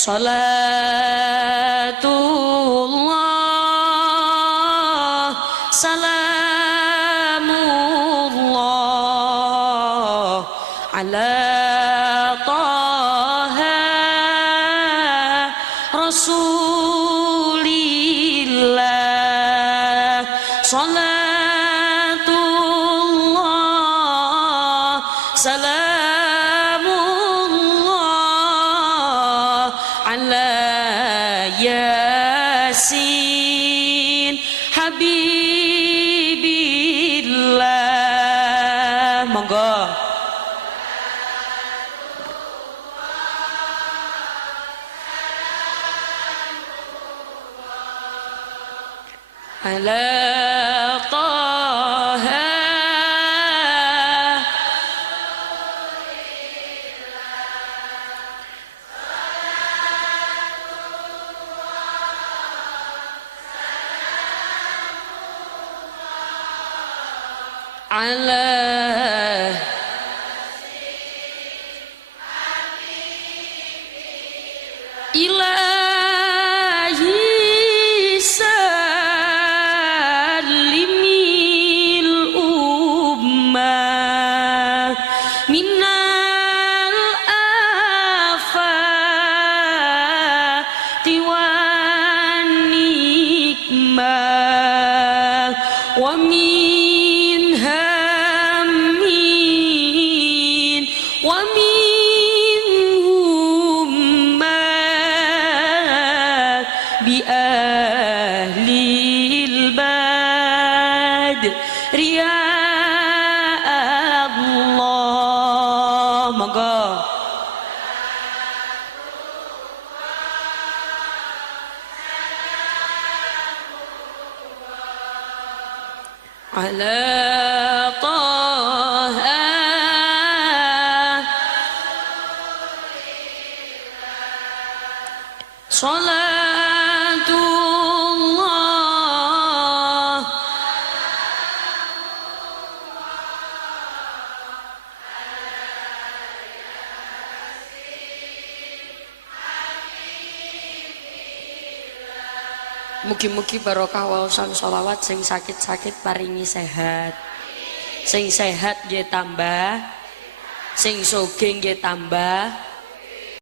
Salatullah salamullah ala taha rasulillah. Salatullah salamullah ala yasin habibillah. Monggo. Ala taha ala ilahi salimil ummah minal afati wan nikmah wa min hammin wa min hummat bi ahlil bad ya Allah. Monggo. Ala taha salatullah mugi-mugi barokah waosan sholawat. Sing sakit-sakit paringi sehat, sing sehat nggih tambah, sing sugih nggih tambah,